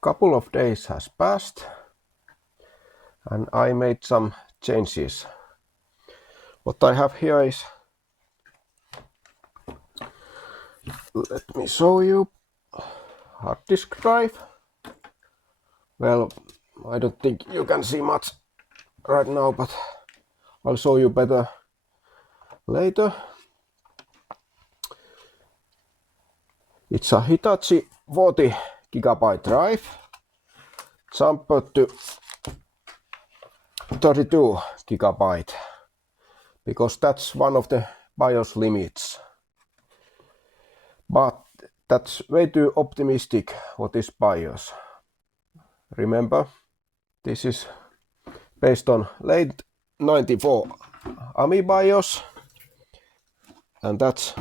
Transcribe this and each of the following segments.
couple of days has passed and I made some changes. What I have here is, let me show you, hard disk drive. Well, I don't think you can see much right now, but I'll show you better later. It's a Hitachi 40 GB drive, jumped to 32 GB, because that's one of the BIOS limits. But that's way too optimistic what is BIOS. Remember, this is based on late 94 AMI BIOS, and that's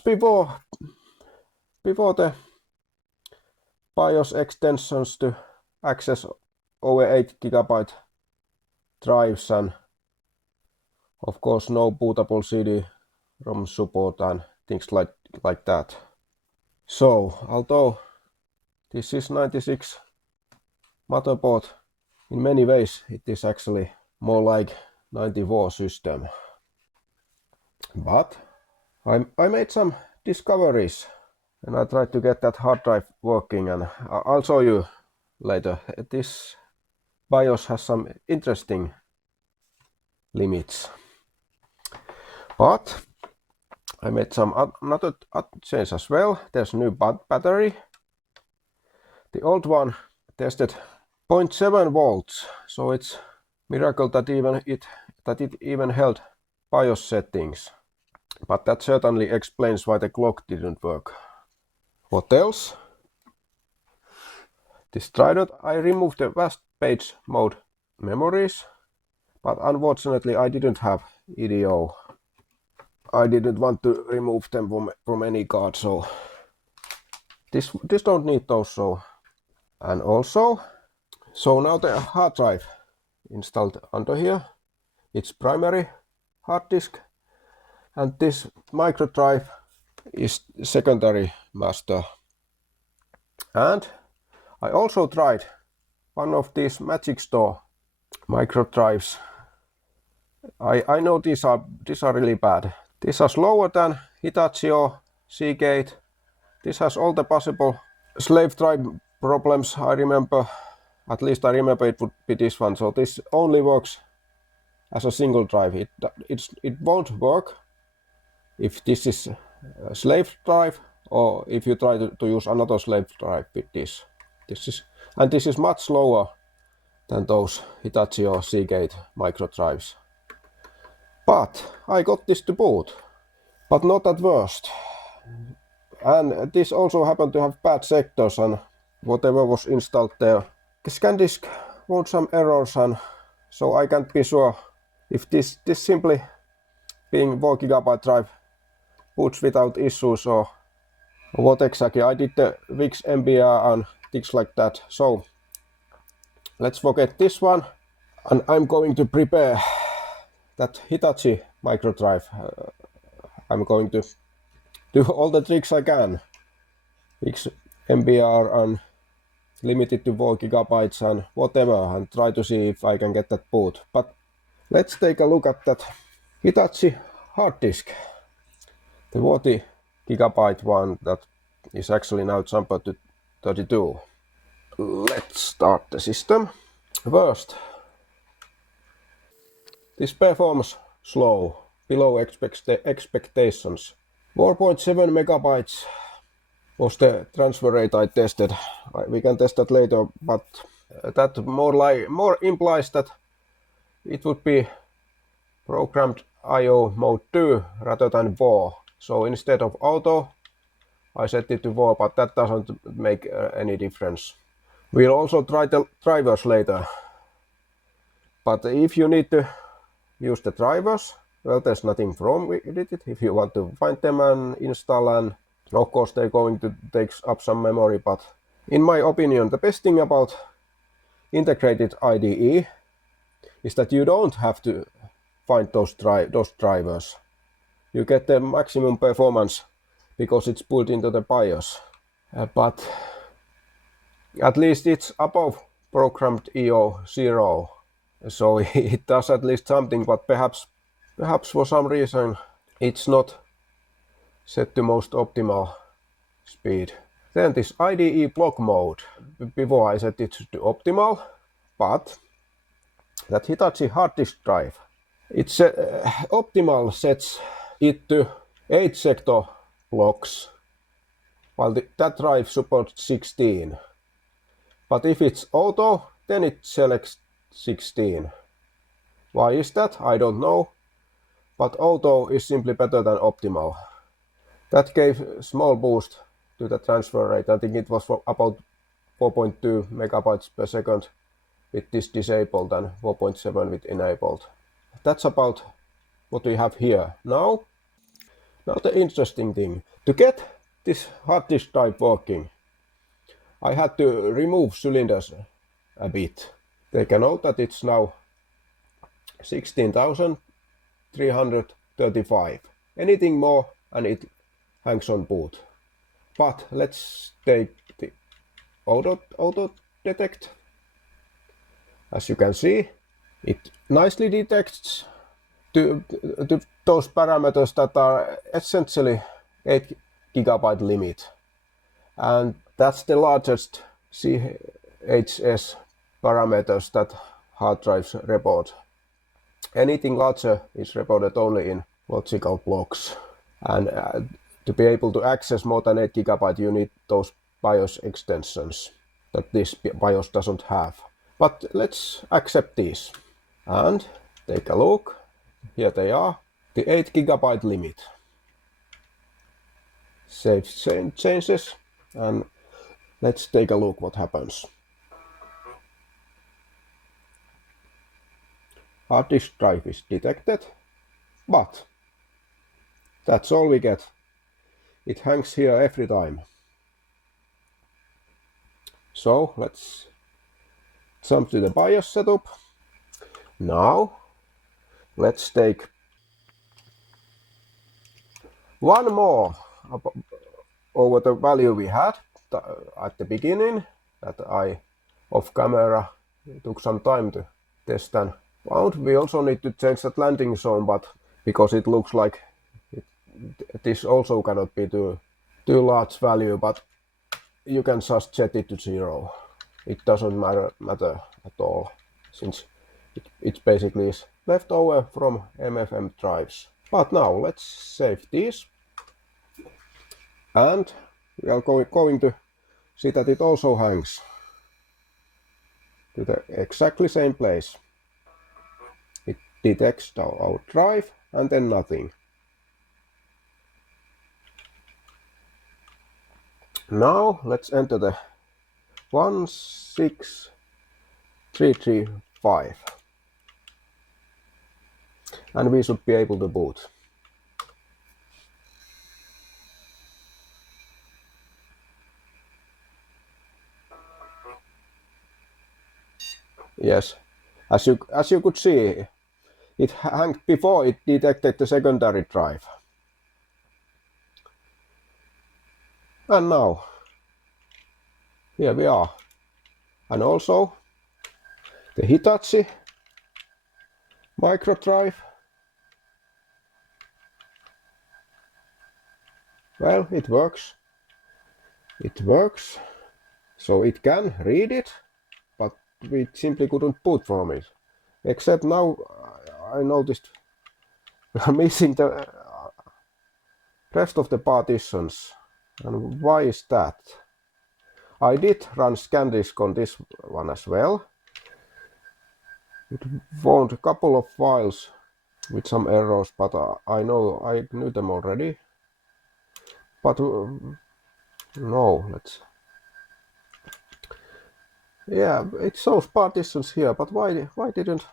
before the BIOS extensions to access over 8 GB drives, and of course no bootable CD-ROM support and things like that. So although this is 96 motherboard, in many ways it is actually more like 94 system. But I made some discoveries and I tried to get that hard drive working, and I'll show you later. This BIOS has some interesting limits. But I made some other changes as well. There's a new battery. The old one tested 0.7 volts, so it's miracle that it even held BIOS settings. But that certainly explains why the clock didn't work. What else? This tripod, I removed the vast page mode memories, but unfortunately I didn't have EDO. I didn't want to remove them from any card, so this don't need those. So, and also, so now the hard drive installed under here, it's primary hard disk, and this micro drive is secondary master. And I also tried one of these Magic Store micro drives. I know these are really bad. This is slower than Hitachi or Seagate. This has all the possible slave drive problems. I remember, at least I remember it would be this one. So this only works as a single drive. It won't work if this is a slave drive or if you try to use another slave drive with this. This is much slower than those Hitachi or Seagate micro drives. But I got this to boot, but not at worst. And this also happened to have bad sectors and whatever was installed there. The scan disk wrote some errors, and so I can't be sure if this simply being 4 GB drive boots without issues or what exactly. I did the Wix MBR and things like that. So let's forget this one, and I'm going to prepare that Hitachi micro drive. I'm going to do all the tricks I can. Wix MBR and limited to 4 GB and whatever, and try to see if I can get that boot. But let's take a look at that Hitachi hard disk, the 40 GB one that is actually now jumped to 32. Let's start the system. First, this performs slow, below expectations. 4.7 megabytes was the transfer rate I tested. We can test that later, but that more implies that it would be programmed I/O mode 2 rather than 4. So instead of auto, I set it to 4, but that doesn't make any difference. We'll also try the drivers later. But if you need to use the drivers, well, there's nothing wrong with it. If you want to find them and install, and of course they're going to take up some memory, but in my opinion, the best thing about integrated IDE is that you don't have to find those drivers. You get the maximum performance because it's built into the BIOS. But At least it's above programmed EO0, so it does at least something, but perhaps for some reason it's not set to most optimal speed. Then this IDE block mode. Before I set it to optimal, but that Hitachi hard disk drive, it's optimal sets it to 8 sector blocks, while that drive supports 16. But if it's auto, then it selects 16. Why is that? I don't know, but auto is simply better than optimal. That gave a small boost to the transfer rate. I think it was for about 4.2 megabytes per second with this disabled and 4.7 with enabled. That's about what we have here. Now the interesting thing. To get this hard disk drive working, I had to remove cylinders a bit. Take a note that it's now 16,335. Anything more and it hangs on boot. But let's take the auto detect. As you can see, it nicely detects to those parameters that are essentially 8 GB limit. And that's the largest CHS parameters that hard drives report. Anything larger is reported only in logical blocks. And to be able to access more than 8 GB, you need those BIOS extensions that this BIOS doesn't have. But let's accept these and take a look. Here they are, the 8 GB limit. Save changes and let's take a look what happens. Hard disk drive is detected, but that's all we get. It hangs here every time. So let's jump to the BIOS setup. Now let's take one more over the value we had at the beginning that I off camera took some time to test and found. We also need to change that landing zone, but because it looks like this also cannot be too large value, but you can just set it to 0. It doesn't matter at all, since it basically is left over from MFM drives. But now let's save these, and we are going to see that it also hangs to the exactly same place. It detects our drive and then nothing. Now let's enter the 16335 and we should be able to boot. Yes, as you could see, it hung before it detected the secondary drive. And now, here we are. And also, the Hitachi micro drive. Well, it works. It works. So it can read it, but we simply couldn't boot from it. Except now I noticed I'm missing the rest of the partitions. And why is that? I did run ScanDisk on this one as well. It found a couple of files with some errors, but I knew them already. But no, yeah, it shows partitions here, but why didn't?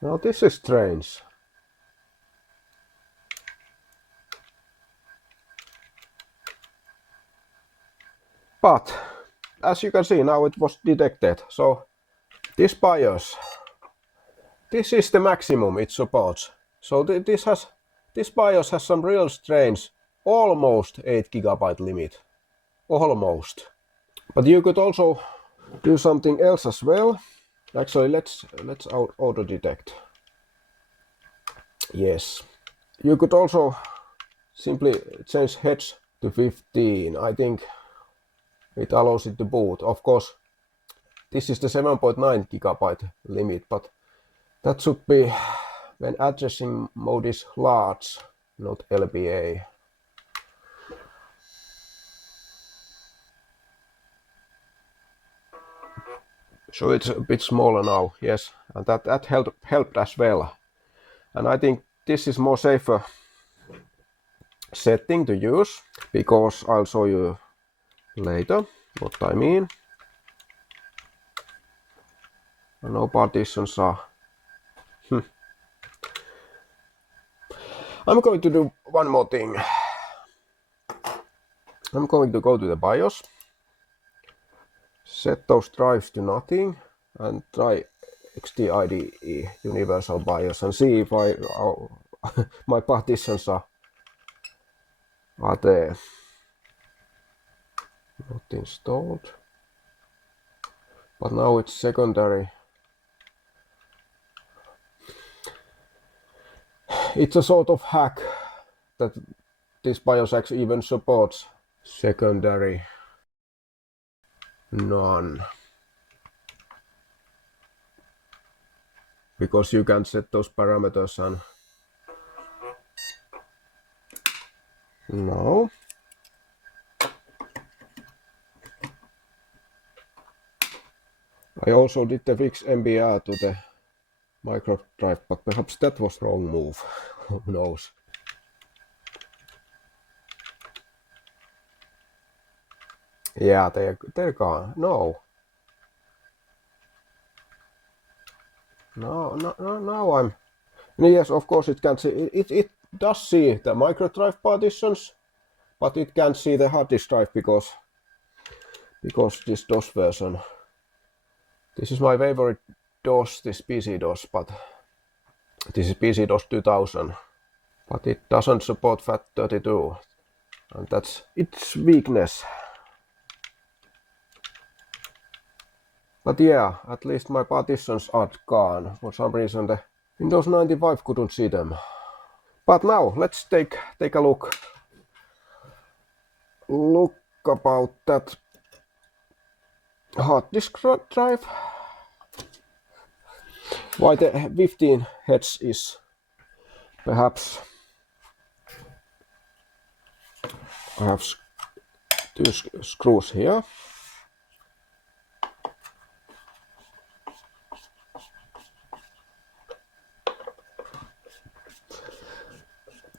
Now this is strange. But as you can see now it was detected. So this BIOS, this is the maximum it supports. So this BIOS has some real strange, almost 8 GB limit. Almost. But you could also do something else as well. Actually, let's auto detect. Yes. You could also simply change heads to 15. I think it allows it to boot. Of course, this is the 7.9 GB limit, but that should be when addressing mode is large, not LBA. So it's a bit smaller now, yes, and that helped as well. And I think this is more safer setting to use, because I'll show you later what I mean. No partitions are. I'm going to do one more thing. I'm going to go to the BIOS, set those drives to nothing, and try XT IDE Universal BIOS and see if my partitions are there. Not installed. But now it's secondary. It's a sort of hack that this BIOS actually even supports secondary none. Because you can set those parameters and no. I also did the fix MBR to the micro drive, but perhaps that was wrong move. Who knows? Yeah, they're gone. No. Now I'm. Yes, of course it can see. It does see the micro drive partitions, but it can't see the hard disk drive because this DOS version. This is my favorite DOS, this PC DOS, but this is PC DOS 2000, but it doesn't support FAT32, and that's its weakness. But yeah, at least my partitions aren't gone. For some reason the Windows 95 couldn't see them. But now let's take a look about that hard disk drive. Why the 15 heads is perhaps. I have two screws here.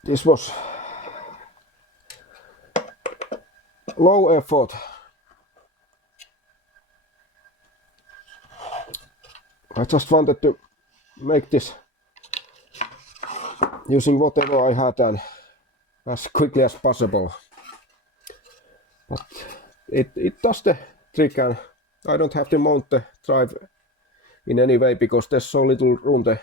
This was low effort. I just wanted to make this using whatever I had and as quickly as possible. But it does the trick, and I don't have to mount the drive in any way because there's so little room. The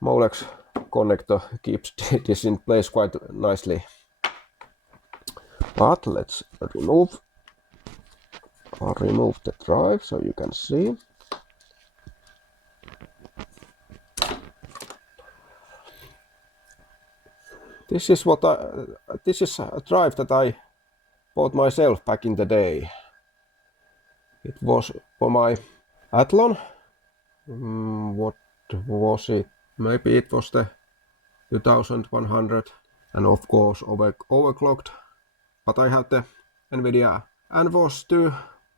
Molex connector keeps this in place quite nicely. But let's remove the drive so you can see. This is a drive that I bought myself back in the day. It was for my Athlon. What was it? Maybe it was the 2100, and of course overclocked. But I have the NVIDIA Enforce 2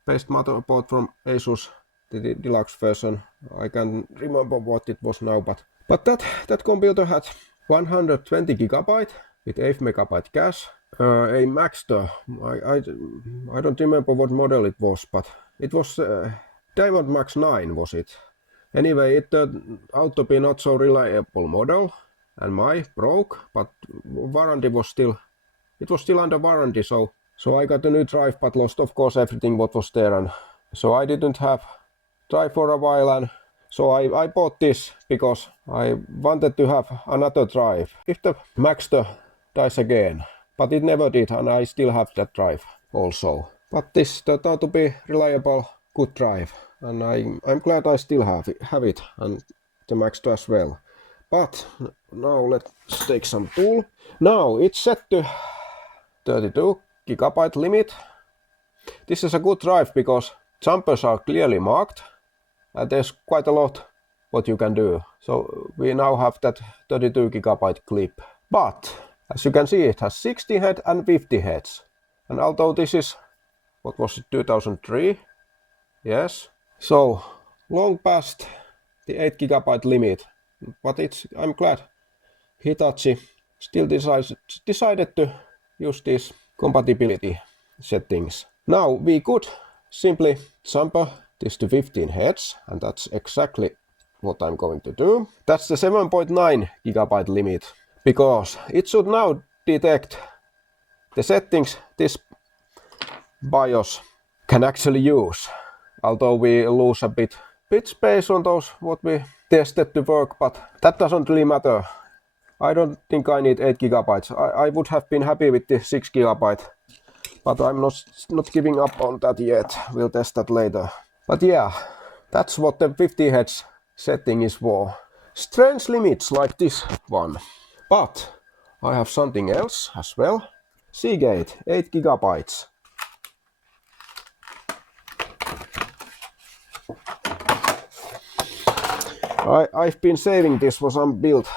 based motherboard from Asus, the deluxe version. I can't remember what it was now, but that computer had 120 GB with 8 MB cache. A Maxtor. I don't remember what model it was, but it was Diamond Max 9, was it? Anyway, it turned out to be not so reliable model, and my broke, but warranty was still. It was still under warranty, so So I got a new drive, but lost of course everything what was there, and so I didn't have drive for a while, and so I bought this because I wanted to have another drive if the Maxter dies again, but it never did, and I still have that drive also. But this turned out to be reliable, good drive, and I'm glad I still have it and the Maxter as well. But now let's take some tool. Now it's set to 32 GB limit. This is a good drive because jumpers are clearly marked and there's quite a lot what you can do. So we now have that 32 GB clip. But as you can see, it has 60 heads and 50 heads. And although this is, what was it, 2003? Yes. So long past the 8 GB limit. But I'm glad Hitachi still decided to use these compatibility settings. Now we could simply jumper this to 15 heads, and that's exactly what I'm going to do. That's the 7.9 GB limit, because it should now detect the settings this BIOS can actually use. Although we lose a bit space on those what we tested to work, but that doesn't really matter. I don't think I need 8 GB. I would have been happy with the 6 GB, but I'm not giving up on that yet. We'll test that later. But yeah, that's what the 50 heads setting is for. Strange limits like this one. But I have something else as well. Seagate 8 GB. I've been saving this for some build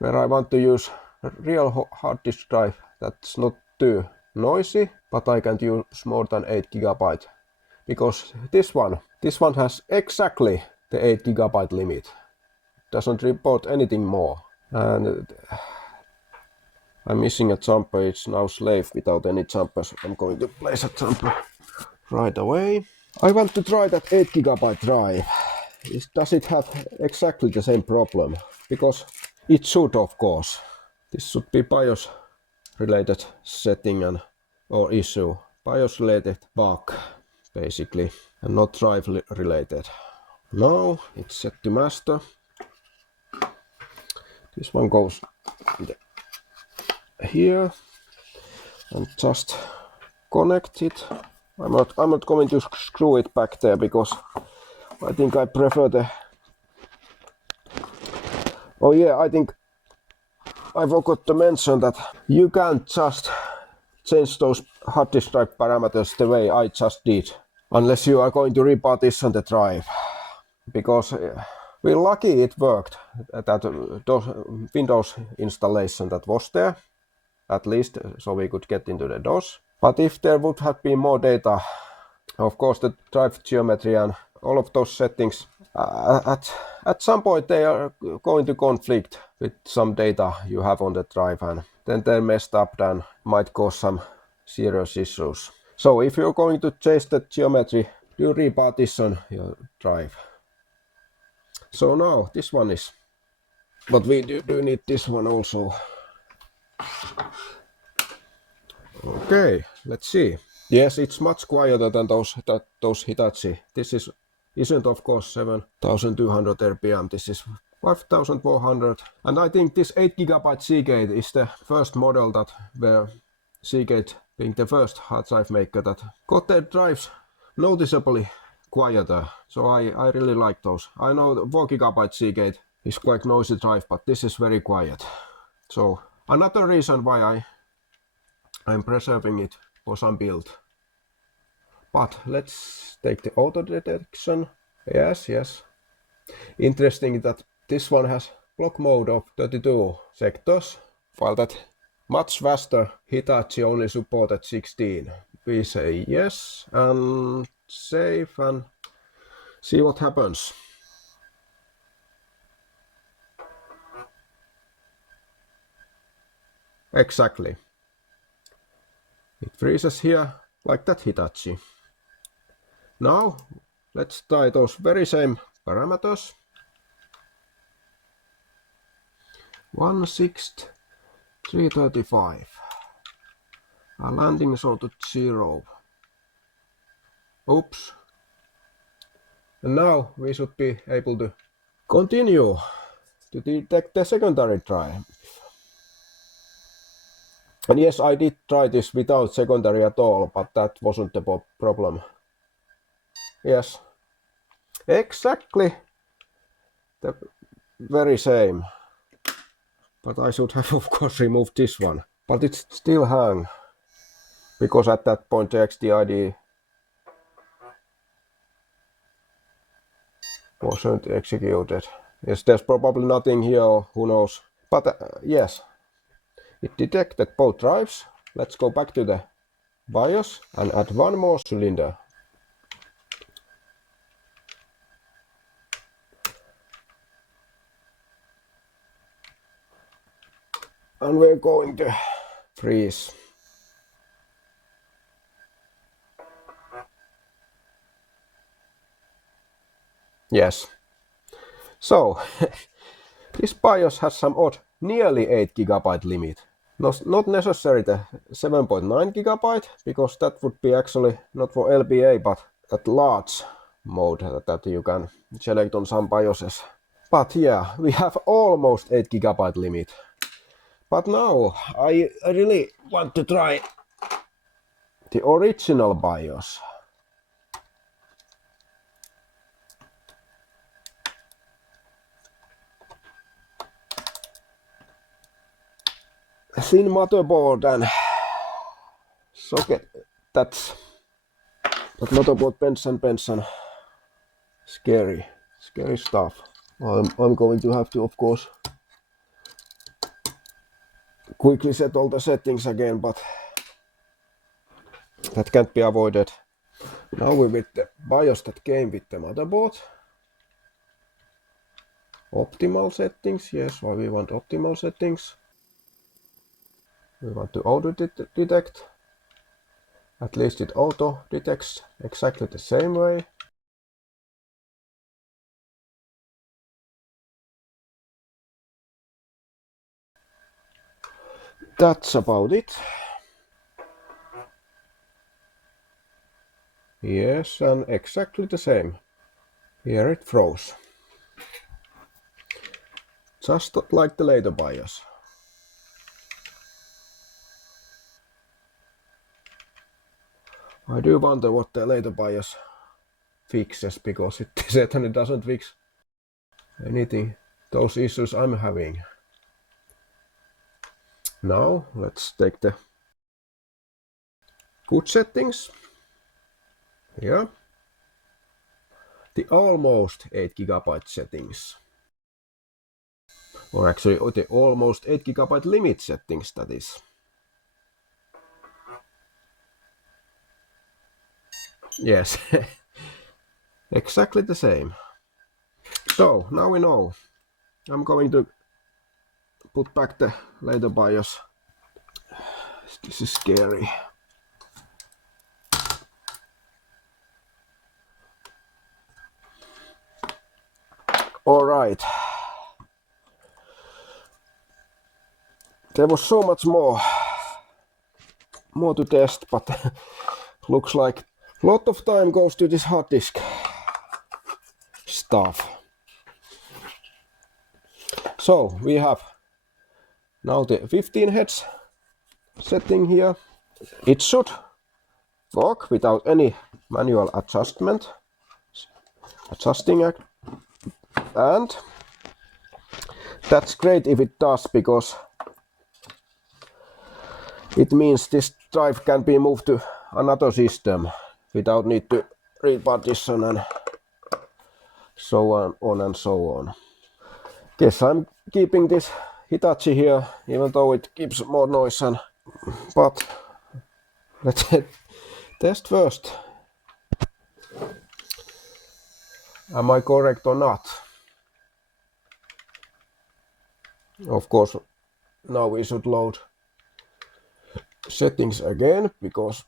where I want to use a real hard disk drive that's not too noisy, but I can't use more than 8 GB. Because this one has exactly the 8 GB limit. Doesn't report anything more. And I'm missing a jumper. It's now slave without any jumpers. I'm going to place a jumper right away. I want to try that 8 GB drive. Does it have exactly the same problem? Because it should, of course. This should be BIOS related setting or issue. BIOS related bug, basically, and not drive related. Now it's set to master. This one goes here and just connect it. I'm not going to screw it back there because I think I prefer the... Oh yeah, I think I forgot to mention that you can't just change those hard disk drive parameters the way I just did, unless you are going to repartition the drive. Because we're lucky it worked, that Windows installation that was there, at least, so we could get into the DOS. But if there would have been more data, of course the drive geometry and all of those settings, at some point they are going to conflict with some data you have on the drive, and then they're messed up and might cause some serious issues. So if you're going to change the geometry, do repartition your drive. So now this one is, but we do need this one also. Okay, let's see. Yes, it's much quieter than those Hitachi. This isn't of course 7200 RPM. This is 5400, and I think this 8 GB Seagate is the first model that where Seagate being the first hard drive maker that got their drives noticeably quieter. So I really like those. I know the 4 GB Seagate is quite noisy drive, but this is very quiet. So another reason why I'm preserving it for some build. But let's take the auto detection. Yes. Interesting that this one has block mode of 32 sectors, while that much faster Hitachi only supported 16. We say yes and save and see what happens. Exactly. It freezes here like that Hitachi. Now let's try those very same parameters. 1/6 335. Landing zone to 0. Oops. And now we should be able to continue to detect the secondary drive. And yes, I did try this without secondary at all, but that wasn't the problem. Yes, exactly the very same. But I should have, of course, removed this one. But it's still hang, because at that point the UMC IDE wasn't executed. Yes, there's probably nothing here, who knows. But yes, it detected both drives. Let's go back to the BIOS and add one more cylinder. And we're going to freeze. Yes. So, this BIOS has some odd, nearly 8 GB limit. Not necessarily the 7.9 GB, because that would be actually not for LBA, but at large mode that you can select on some BIOSes. But yeah, we have almost 8 GB limit. But now I really want to try the original BIOS. Thin motherboard and socket. That motherboard bends and scary stuff. I'm going to have to, of course, quickly set all the settings again, but that can't be avoided. Now we're with the BIOS that came with the motherboard. Optimal settings, yes, why we want optimal settings. We want to auto detect. At least it auto detects exactly the same way. That's about it. Yes, and exactly the same. Here it froze. Just like the later BIOS. I do wonder what the later BIOS fixes, because it certainly doesn't fix anything, those issues I'm having. Now let's take the good settings. Here. The almost 8 GB settings. Or actually the almost 8 GB limit settings, that is. Yes, exactly the same. So now we know. I'm going to put back the later BIOS. This is scary. All right. There was so much more to test, but looks like a lot of time goes to this hard disk stuff. So we have now the 15 Hz setting here. It should work without any manual adjusting, and that's great if it does, because it means this drive can be moved to another system without need to repartition and so on and so on. Guess I'm keeping this Hitachi here, even though it gives more noise, but let's test first. Am I correct or not? Of course, now we should load settings again because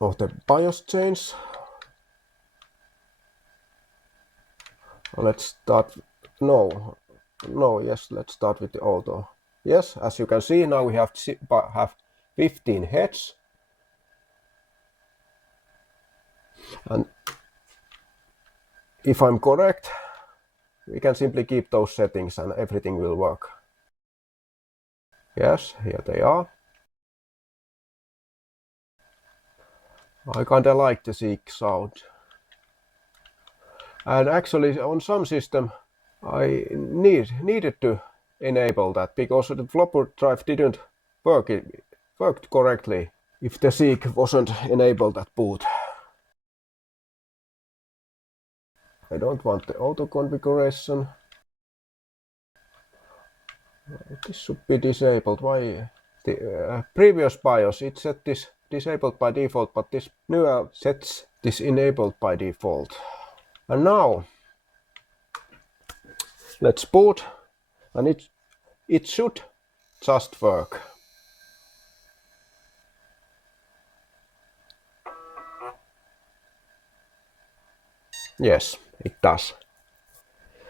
of the BIOS change. Let's start. Yes, let's start with the auto. Yes, as you can see, now we have 15 heads. And if I'm correct, we can simply keep those settings and everything will work. Yes, here they are. I kinda like the Seagate sound. And actually on some system I needed to enable that because the flopper drive didn't worked correctly if the Seagate wasn't enabled at boot. I don't want the auto configuration. This should be disabled. Why? The previous BIOS it set this disabled by default, but this new sets this enabled by default. And now let's boot, and it should just work. Yes, it does.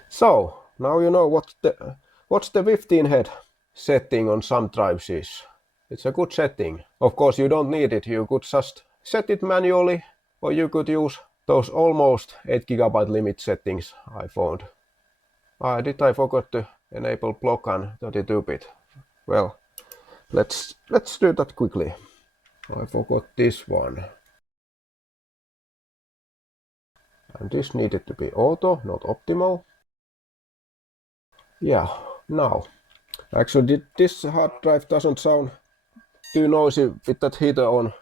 So now you know what's the 15 head setting on some drives is. It's a good setting. Of course you don't need it, you could just set it manually, or you could use those almost 8 GB limit settings I found. Did I forget to enable block and 32-bit? Well, let's do that quickly. I forgot this one. And this needed to be auto, not optimal. Yeah, now. Actually, this hard drive doesn't sound too noisy with that heater on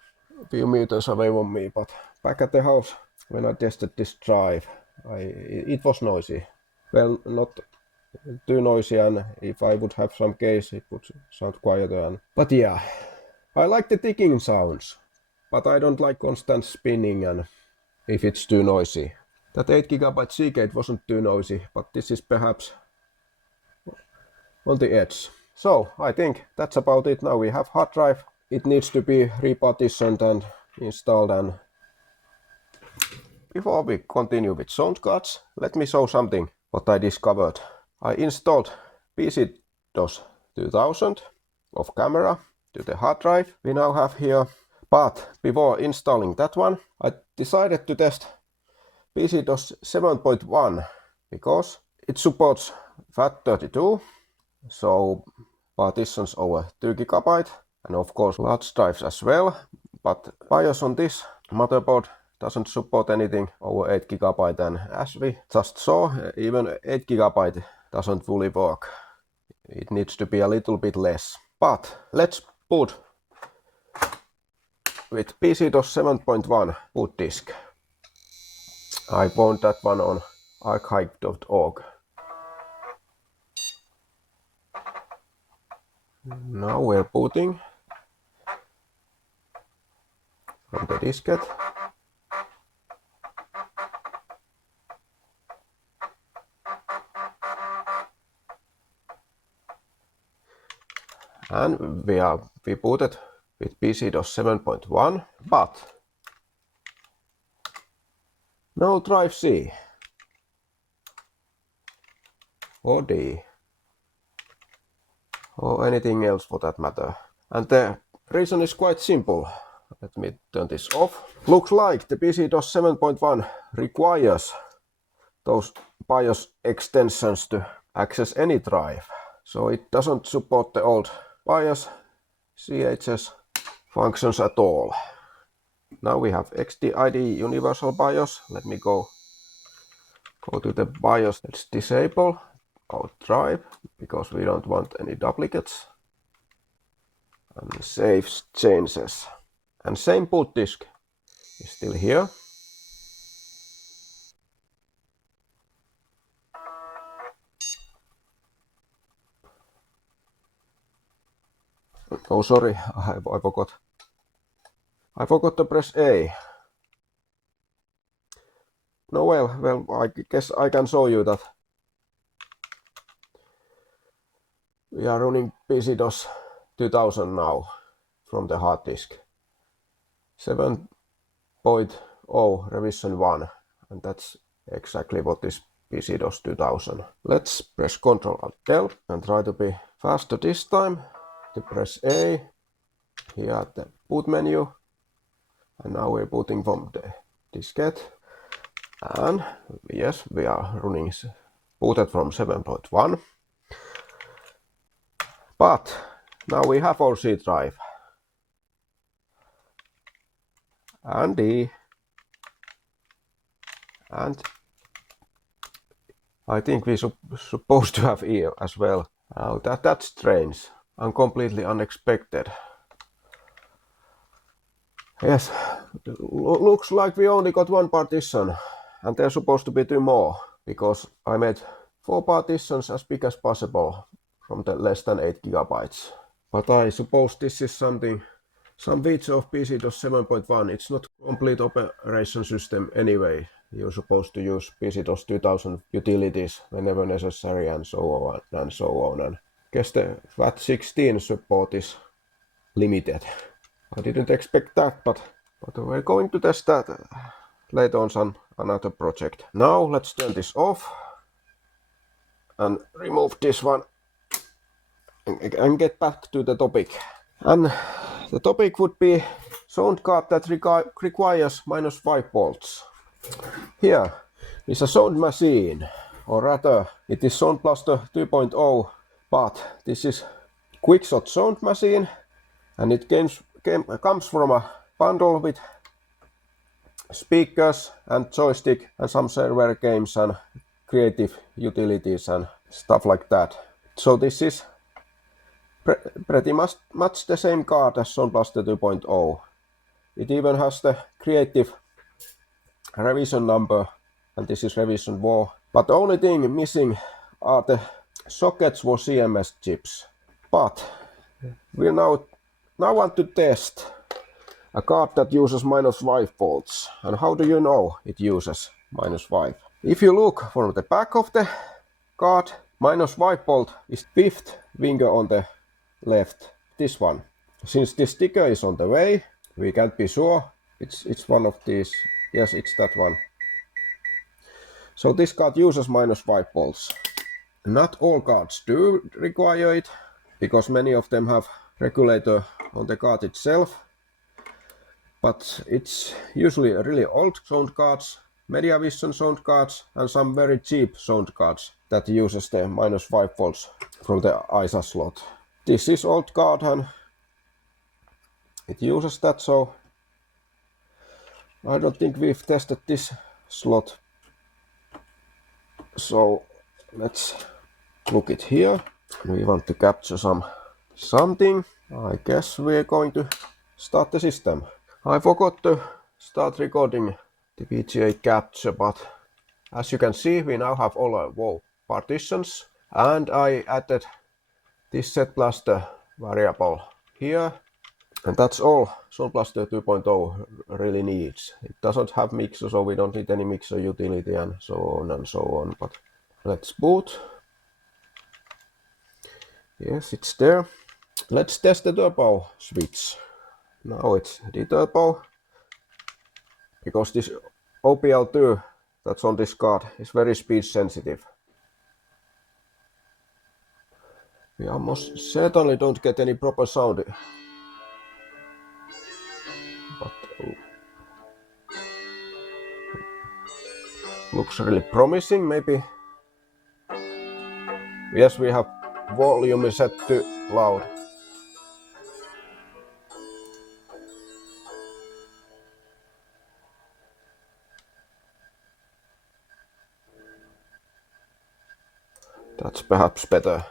a few meters away from me, but back at the house, when I tested this drive, it was noisy. Well, not too noisy, and if I would have some case, it would sound quieter. But yeah, I like the ticking sounds, but I don't like constant spinning and if it's too noisy. That 8 GB Seagate wasn't too noisy, but this is perhaps on the edge. So I think that's about it. Now we have hard drive. It needs to be repartitioned and installed. And before we continue with sound cards, let me show something what I discovered. I installed PC-DOS 2000 of camera to the hard drive we now have here. But before installing that one, I decided to test PC-DOS 7.1 because it supports FAT32, so partitions over 2 GB, and of course large drives as well. But BIOS on this motherboard doesn't support anything over 8 GB, and as we just saw, even 8 GB doesn't fully work. It needs to be a little bit less. But let's boot with PC-DOS 7.1 boot disk. I found that one on archive.org. Now we're booting from the diskette. And we booted with PC-DOS 7.1, but no drive C or D or anything else for that matter. And the reason is quite simple. Let me turn this off. Looks like the PC-DOS 7.1 requires those BIOS extensions to access any drive. So it doesn't support the old BIOS CHS functions at all. Now we have XD IDE Universal BIOS. Let me go to the BIOS. Let's disable our drive because we don't want any duplicates. And save changes. And same boot disk is still here. Oh sorry, I forgot. I forgot to press A. No, well, I guess I can show you that we are running PC-DOS 2000 now from the hard disk. 7.0 revision 1, and that's exactly what is PC-DOS 2000. Let's press Ctrl Alt Del and try to be faster this time. To press A. here at the boot menu, and now we're booting from the diskette, and yes, we are running booted from 7.1, but now we have our C drive and D, and I think we supposed to have E as well. Now that's strange and completely unexpected. Yes, looks like we only got one partition, and there's supposed to be 2 more, because I made 4 partitions as big as possible from the less than 8 gigabytes. But I suppose this is some feature of PC-DOS 7.1. It's not complete operation system anyway. You're supposed to use PC-DOS 2000 utilities whenever necessary, and so on and so on. And I guess the FAT16 support is limited. I didn't expect that, but we're going to test that later on another project. Now let's turn this off and remove this one and get back to the topic. And the topic would be sound card that requires -5 volts. Here is a sound machine, or rather it is Sound Blaster 2.0, but this is quickshot sound machine, and it comes from a bundle with speakers and joystick and some server games and creative utilities and stuff like that. So this is pretty much the same card as Sound Blaster 2.0. It even has the creative revision number, and this is revision 4. But the only thing missing are the sockets for CMS chips. But we now want to test a card that uses -5 volts. And how do you know it uses -5? If you look from the back of the card, -5 volt is 5th finger on the left, this one. Since this sticker is on the way, we can't be sure it's one of these. Yes, it's that one. So this card uses -5 volts. Not all cards do require it, because many of them have regulator on the card itself. But it's usually really old sound cards, MediaVision sound cards, and some very cheap sound cards that uses the -5 volts from the ISA slot. This is old card and it uses that, so I don't think we've tested this slot. So let's look it here. We want to capture something. I guess we're going to start the system. I forgot to start recording the VGA capture, but as you can see, we now have all our partitions, and I added this set blaster variable here, and that's all Sound Blaster 2.0 really needs. It doesn't have mixer, so we don't need any mixer utility and so on and so on. But let's boot. Yes, it's there. Let's test the turbo switch. Now it's deturbo, because this OPL2 that's on this card is very speed sensitive. We almost certainly don't get any proper sound, but looks really promising. Maybe, yes, we have volume set to loud. That's perhaps better.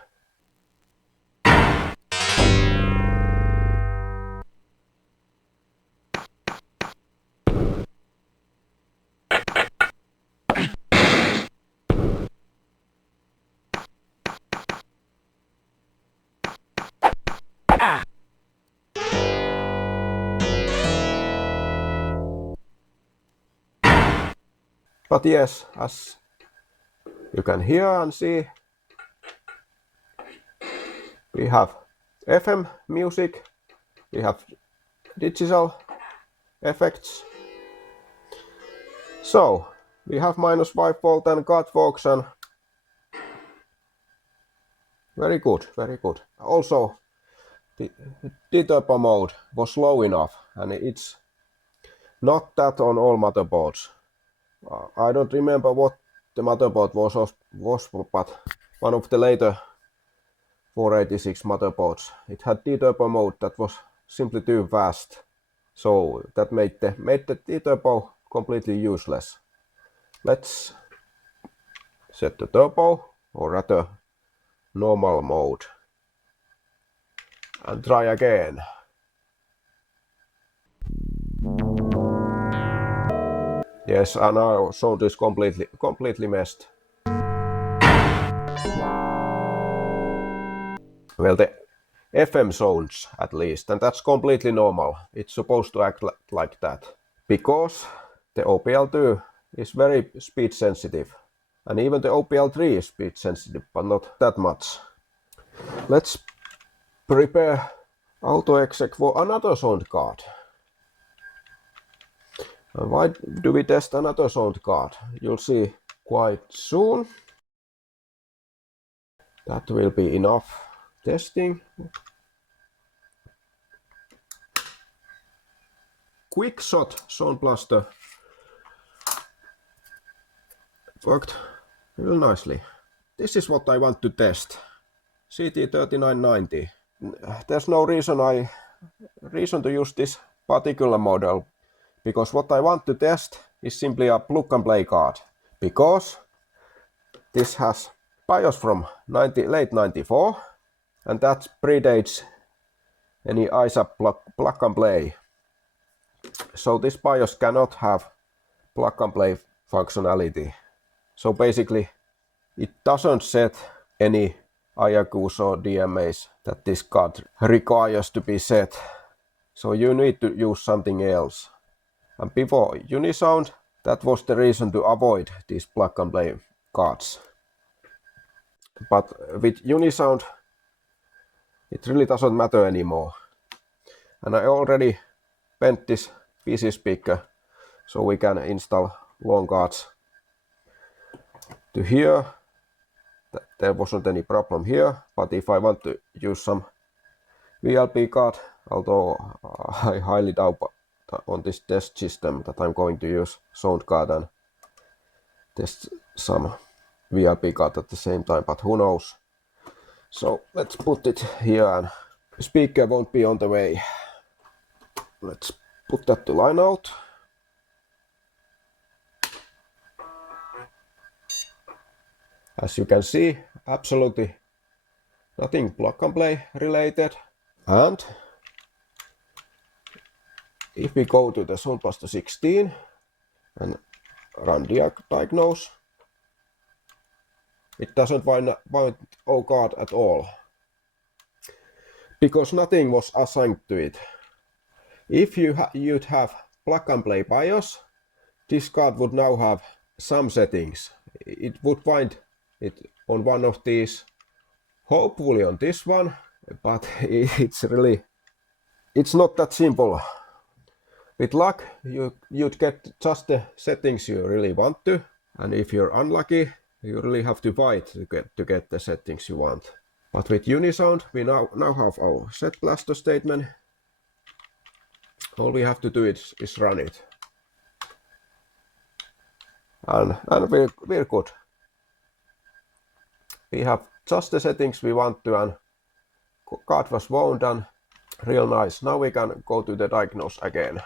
But yes, as you can hear and see, we have FM music, we have digital effects. So we have -5 volt and card works, and very good, very good. Also, the deturbo mode was low enough, and it's not that on all motherboards. I don't remember what the motherboard was, but one of the later 486 motherboards, it had deturbo mode that was simply too fast, so that made the deturbo completely useless. Let's set the turbo, or rather normal mode, and try again. Yes, and our sound is completely messed. Well, the FM sounds at least, and that's completely normal. It's supposed to act like that, because the OPL2 is very speed sensitive, and even the OPL3 is speed sensitive, but not that much. Let's prepare AutoExec for another sound card. And why do we test another sound card? You'll see quite soon. That will be enough testing. Quick shot Sound Blaster worked real nicely. This is what I want to test. CT3990. There's no reason to use this particular model, because what I want to test is simply a plug and play card. Because this has BIOS from late 94, and that predates any ISAP plug and play. So this BIOS cannot have plug and play functionality. So basically it doesn't set any IAQs or DMAs that this card requires to be set. So you need to use something else. And before Unisound, that was the reason to avoid these plug and play cards. But with Unisound, it really doesn't matter anymore. And I already bent this PC speaker so we can install long cards to here. There wasn't any problem here, but if I want to use some VLP card, although I highly doubt on this test system that I'm going to use sound card and test some VLP card at the same time, but who knows. So let's put it here, and the speaker won't be on the way. Let's put that to line out. As you can see, absolutely nothing plug and play related. And if we go to the Sound Blaster 16 and run diagnose, it doesn't find O card at all, because nothing was assigned to it. If you'd have plug and play BIOS, this card would now have some settings. It would find it on one of these, hopefully on this one, but it's not that simple. With luck, you'd get just the settings you really want to, and if you're unlucky, you really have to fight to get the settings you want. But with Unisound, we now have our set blaster statement. All we have to do is run it, and we're good. We have just the settings we want to, and card was wound and real nice. Now we can go to the diagnose again.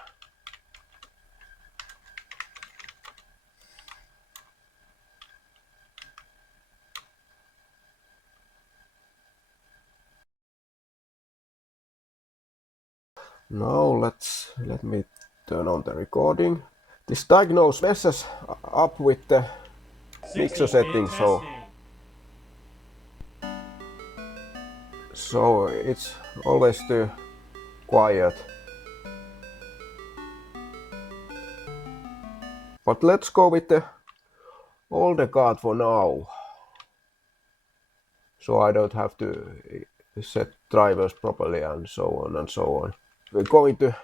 Now let me turn on the recording. This diagnose messes up with the mixer settings, so it's always too quiet. But let's go with the older card for now, so I don't have to set drivers properly and so on and so on. We're going to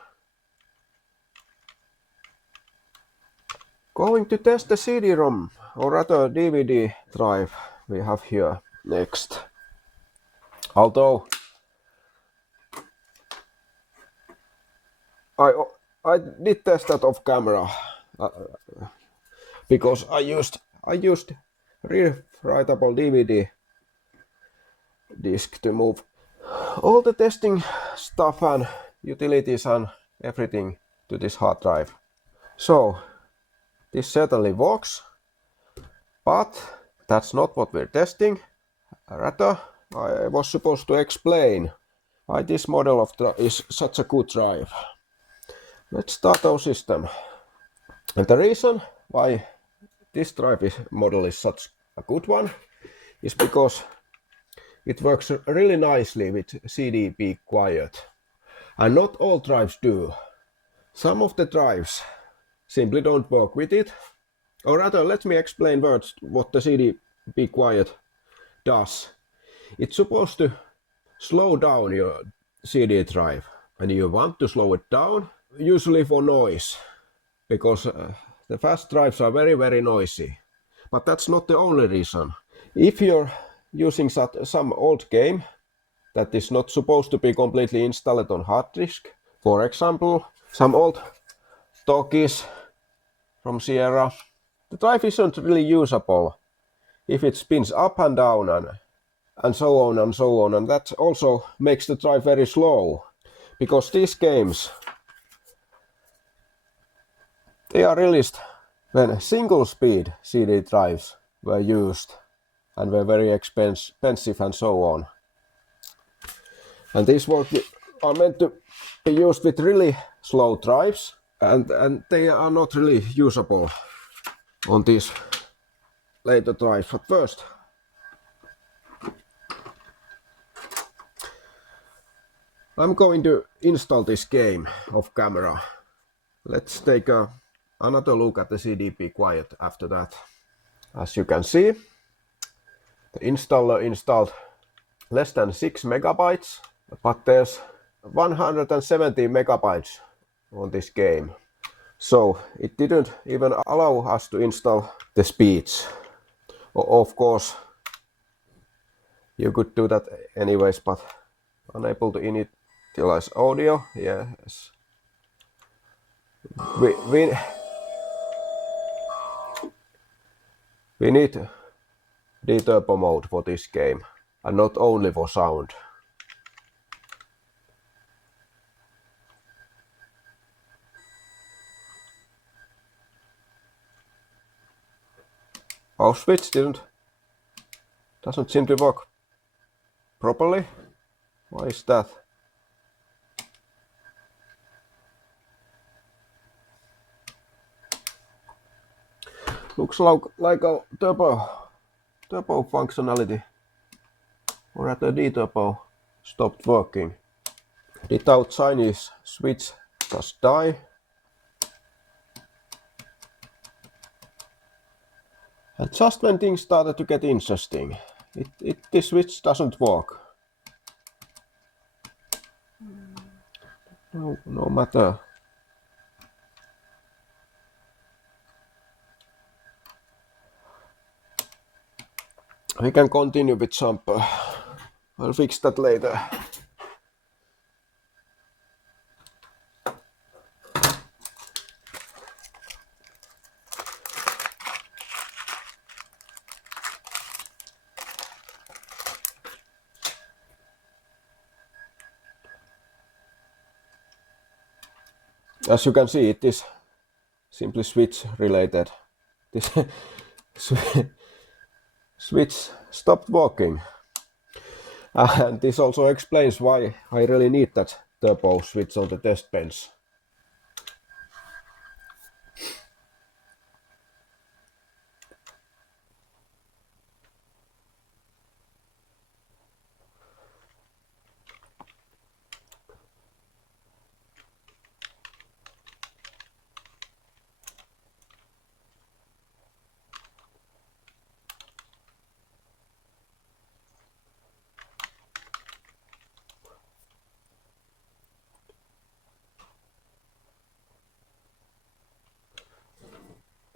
test the CD-ROM, or rather DVD drive we have here next. Although I did test that off camera because I used rewritable DVD disk to move all the testing stuff and utilities and everything to this hard drive. So this certainly works, but that's not what we're testing. Rather, I was supposed to explain why this model of is such a good drive. Let's start our system. And the reason why this drive model is such a good one is because it works really nicely with CDBQ. And not all drives do. Some of the drives simply don't work with it. Or rather, let me explain first what the CDBQ does. It's supposed to slow down your CD drive, and you want to slow it down, usually for noise, because the fast drives are very noisy. But that's not the only reason. If you're using some old game that is not supposed to be completely installed on hard disk, for example, some old talkies from Sierra, the drive isn't really usable if it spins up and down and so on and so on, and that also makes the drive very slow, because these games, they are released when single speed CD drives were used and were very expensive and so on. And these are meant to be used with really slow drives, and they are not really usable on these later drives. But first, I'm going to install this game off camera. Let's take another look at the CDBQ after that. As you can see, the installer installed less than 6 megabytes, but there's 170 megabytes on this game. So it didn't even allow us to install the speech. Of course, you could do that anyways, but unable to initialize audio. Yes. We need deturbo mode for this game, and not only for sound. Our switch doesn't seem to work properly. Why is that? Looks like a turbo functionality, or rather deturbo, stopped working. Did our Chinese switch just die? And just when things started to get interesting, this switch doesn't work. No matter. We can continue with jumper. I'll fix that later. As you can see, it is simply switch related. This switch stopped working. And this also explains why I really need that turbo switch on the test bench.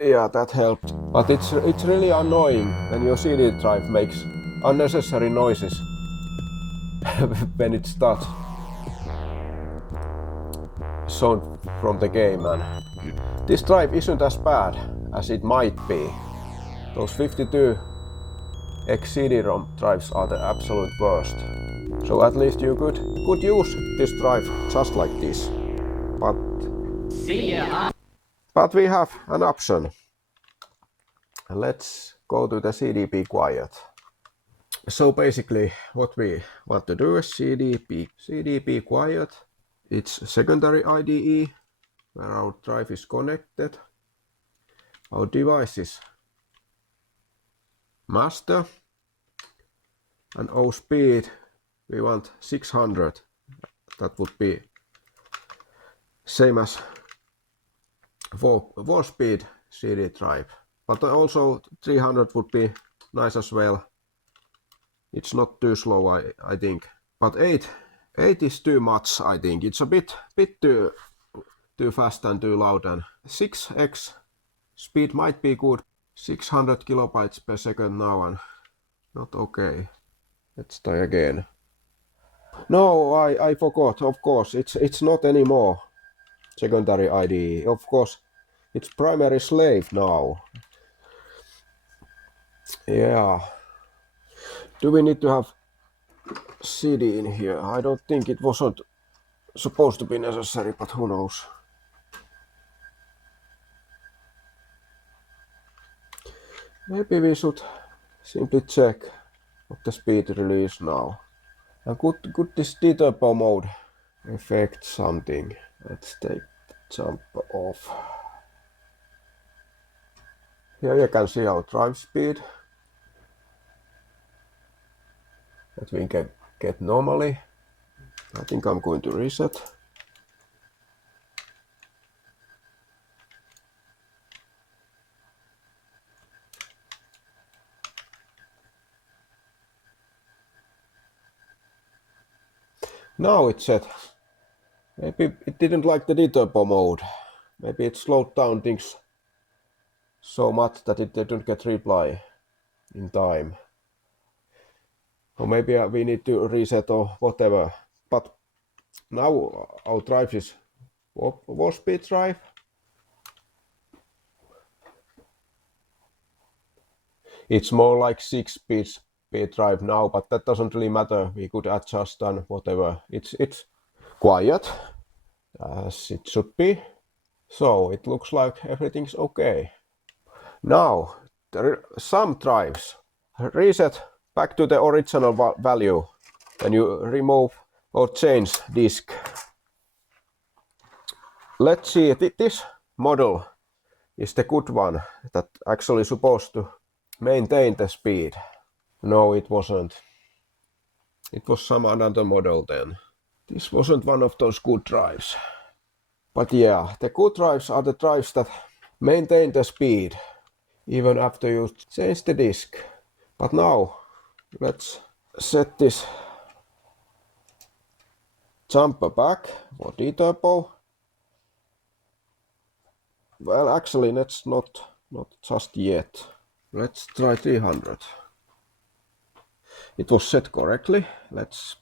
Yeah, that helped. But it's really annoying when your CD drive makes unnecessary noises when it starts sound from the game, and this drive isn't as bad as it might be. Those 52X CD-ROM drives are the absolute worst. So at least you could use this drive just like this. But we have an option. Let's go to the CDB quiet. So basically what we want to do is CDB quiet. It's secondary IDE where our drive is connected. Our device is master, and our speed we want 600. That would be same as 4-speed CD drive, but also 300 would be nice as well. It's not too slow, I think, but 8 is too much. I think it's a bit too fast and too loud, and 6x speed might be good. 600 kilobytes per second now, and not okay. Let's try again. No, I forgot. Of course, it's not anymore secondary IDE. Of course, it's primary slave now. Yeah. Do we need to have CD in here? I don't think it wasn't supposed to be necessary, but who knows. Maybe we should simply check what the speed release now. And could this deturbo mode affect something? Let's take the jump off. Here you can see our drive speed that we can get normally. I think I'm going to reset. Now it's set. Maybe it didn't like the deturbo mode. Maybe it slowed down things so much that it didn't get reply in time. Or maybe we need to reset or whatever. But now our drive is 4-speed drive. It's more like 6-speed drive now, but that doesn't really matter. We could adjust and whatever. It's quiet as it should be. So it looks like everything's okay. Now some drives reset back to the original value when you remove or change disk. Let's see, this model is the good one that actually supposed to maintain the speed. No, it wasn't. It was some another model then. This wasn't one of those good drives. But yeah, the good drives are the drives that maintain the speed even after you change the disk. But now let's set this jumper back for deturbo. Well, actually, let's not just yet. Let's try 300. It was set correctly. Let's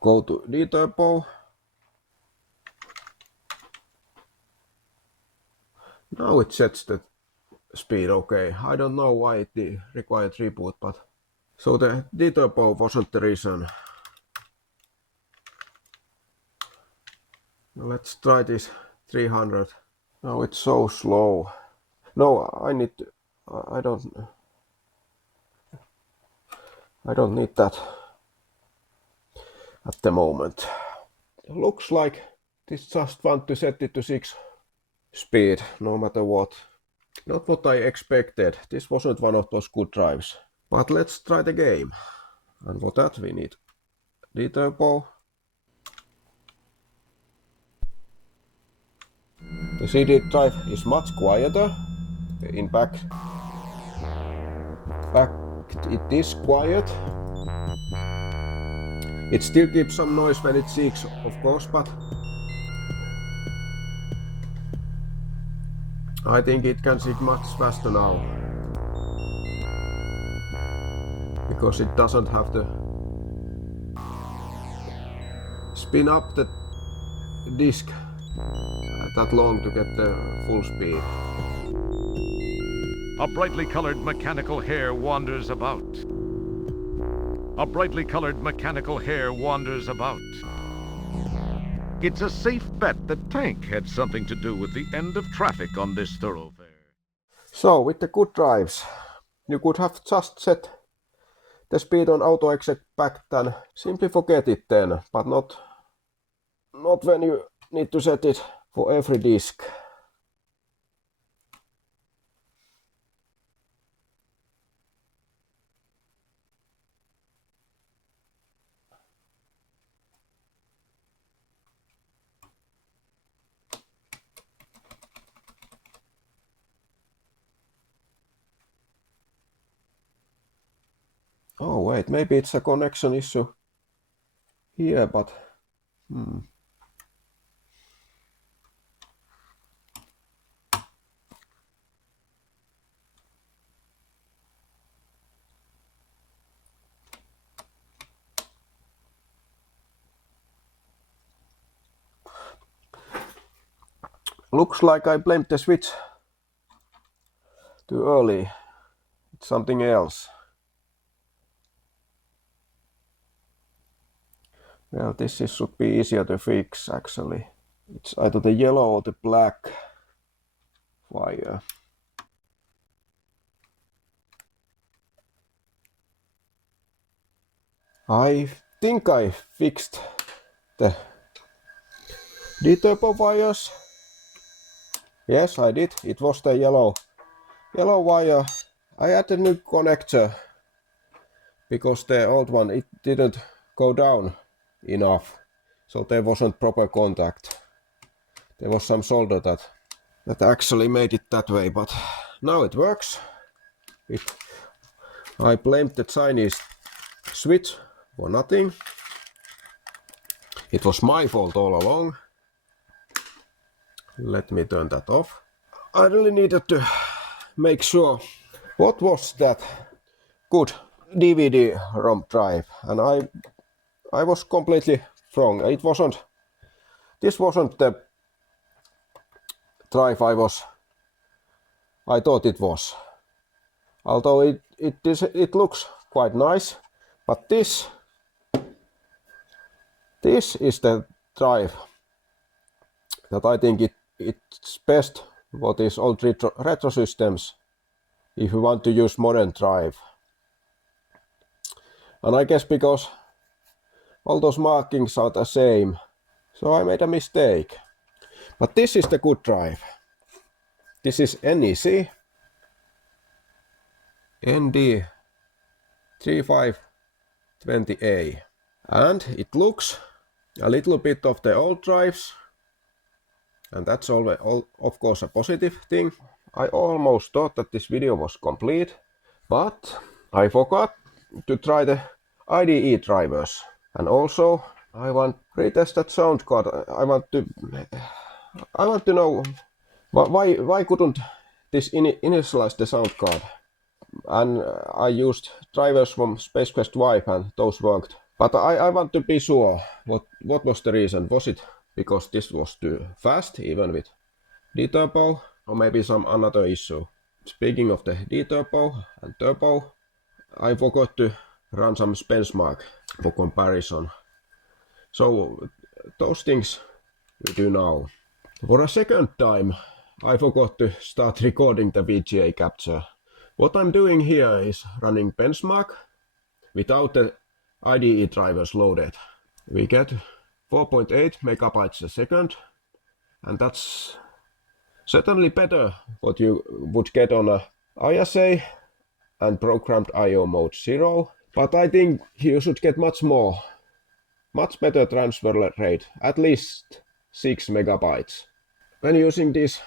go to deturbo. Now it sets the speed okay. I don't know why it required reboot, but so the deturbo wasn't the reason. Let's try this 300. Now it's so slow. No, I don't need that at the moment. It looks like this just want to set it to 6 speed, no matter what. Not what I expected. This wasn't one of those good drives. But let's try the game. And for that we need deturbo. The CD drive is much quieter. In back it is quiet. It still keeps some noise when it seeks, of course, but I think it can seek much faster now. Because it doesn't have the spin up the disk that long to get the full speed. A brightly colored mechanical hair wanders about. A brightly colored mechanical hair wanders about. It's a safe bet that tank had something to do with the end of traffic on this thoroughfare. So, with the good drives, you could have just set the speed on auto exec back then. Simply forget it then, but not when you need to set it for every disk. Oh wait, maybe it's a connection issue here, but looks like I blamed the switch too early. It's something else. Well, this should be easier to fix actually. It's either the yellow or the black wire. I think I fixed the D-turbo wires. Yes, I did. It was the yellow wire. I added a new connector because the old one, it didn't go down enough, so there wasn't proper contact. There was some solder that actually made it that way, but now it works. I blamed the Chinese switch for nothing. It was my fault all along. Let me turn that off. I really needed to make sure what was that good DVD-ROM drive, and I was completely wrong. This wasn't the drive I thought it was. Although it looks quite nice, but this is the drive that I think it's best what is old retro systems if you want to use modern drive. And I guess because all those markings are the same, so I made a mistake. But this is the good drive. This is NEC ND3520A, and it looks a little bit of the old drives, and that's always, of course, a positive thing. I almost thought that this video was complete, but I forgot to try the IDE drivers, and also I want to retest that sound card. I want to know why couldn't this initialize the sound card, and I used drivers from SpaceQuest Vibe and those worked. But I want to be sure what was the reason. Was it because this was too fast even with D-turbo, or maybe some another issue? Speaking of the D-turbo and turbo, I forgot to run some benchmark for comparison. So those things we do now. For a second time, I forgot to start recording the VGA capture. What I'm doing here is running benchmark without the IDE drivers loaded. We get 4.8 megabytes a second, and that's certainly better what you would get on a ISA and programmed IO mode 0, but I think you should get much better transfer rate, at least 6 megabytes. When using these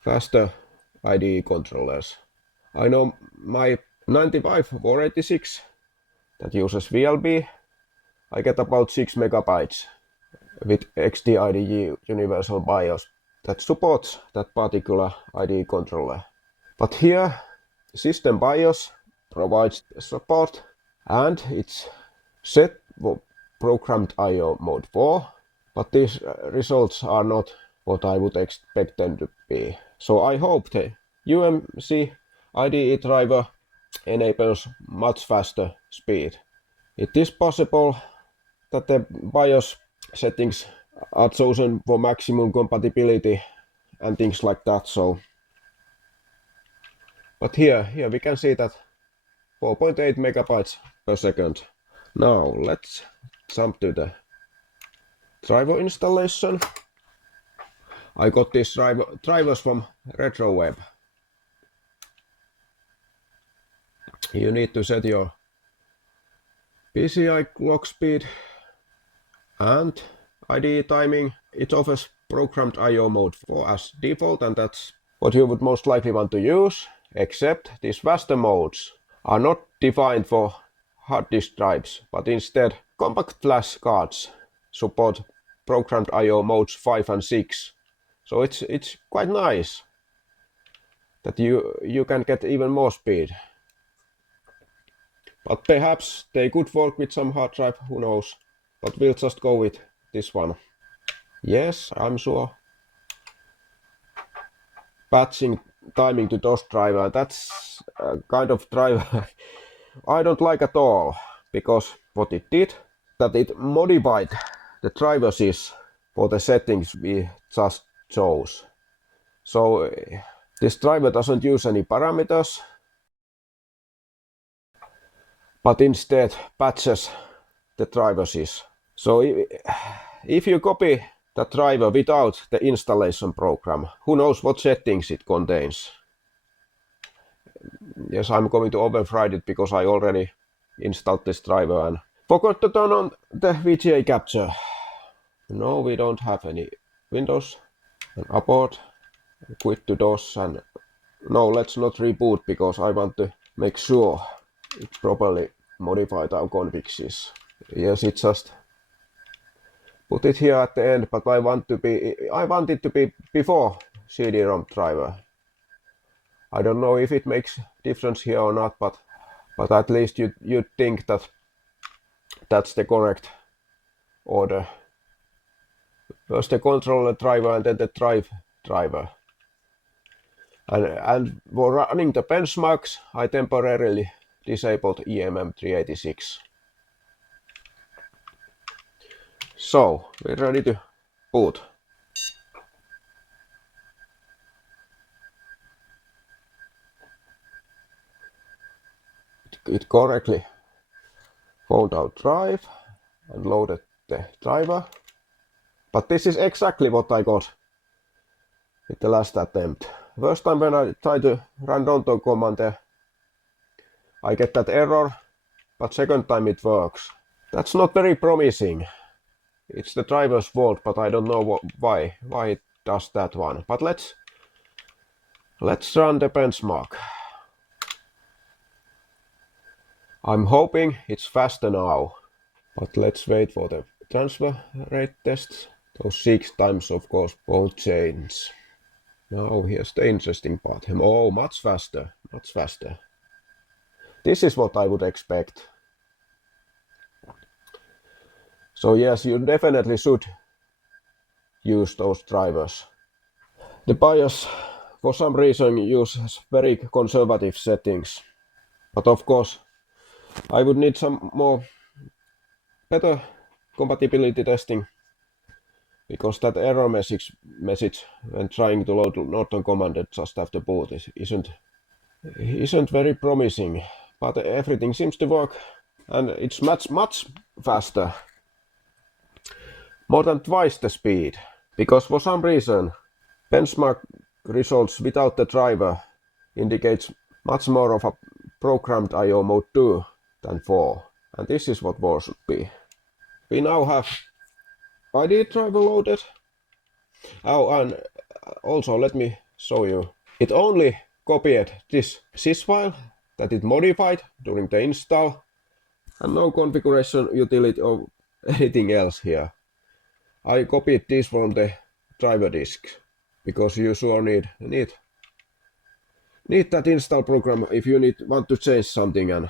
faster IDE controllers, I know my 95-486 that uses VLB, I get about 6 megabytes with XD IDE Universal BIOS that supports that particular IDE controller. But here, System BIOS provides support, and it's set for programmed IO mode 4, but these results are not what I would expect them to be. So I hope the UMC IDE driver enables much faster speed. It is possible that the BIOS settings are chosen for maximum compatibility and things like that. So, but here we can see that 4.8 megabytes per second. Now let's jump to the driver installation. I got these drivers from RetroWeb. You need to set your PCI clock speed and IDE timing. It offers programmed I/O mode 4 as default, and that's what you would most likely want to use, except these faster modes are not defined for hard disk drives, but instead compact flash cards support programmed I/O modes 5 and 6. So it's quite nice that you can get even more speed. But perhaps they could work with some hard drive, who knows. But we'll just go with this one. Yes, I'm sure. Patching timing to DOS driver, that's a kind of driver I don't like at all, because what it did, that it modified the drivers for the settings we just chose. So this driver doesn't use any parameters, but instead patches the drivers. So if you copy the driver without the installation program, who knows what settings it contains. Yes, I'm going to override it because I already installed this driver and forgot to turn on the VGA capture. No, we don't have any Windows. And abort, quit to DOS, and no, let's not reboot because I want to make sure it properly modified our configs. Yes, it just put it here at the end, but I want it to be before CD-ROM driver. I don't know if it makes difference here or not, but at least you'd think that that's the correct order. First the controller driver and then the drive driver. And for running the benchmarks, I temporarily disabled EMM386. So we're ready to boot. It correctly found our drive and loaded the driver. But this is exactly what I got with the last attempt. First time when I try to run Ronto command, I get that error, but second time it works. That's not very promising. It's the driver's fault, but I don't know why it does that one. But let's run the benchmark. I'm hoping it's faster now, but let's wait for the transfer rate tests. Those 6 times of course won't change. Now here's the interesting part. Oh, much faster, much faster. This is what I would expect. So yes, you definitely should use those drivers. The BIOS for some reason uses very conservative settings, but of course I would need some better compatibility testing, because that error message when trying to load Norton command just after boot isn't very promising, but everything seems to work and it's much faster, more than twice the speed, because for some reason benchmark results without the driver indicates much more of a programmed I/O mode 2 than 4, and this is what 4 should be. We now have IDE driver loaded. Oh, and also let me show you. It only copied this sys file that it modified during the install, and no configuration utility or anything else here. I copied this from the driver disk because you sure need that install program if you want to change something, and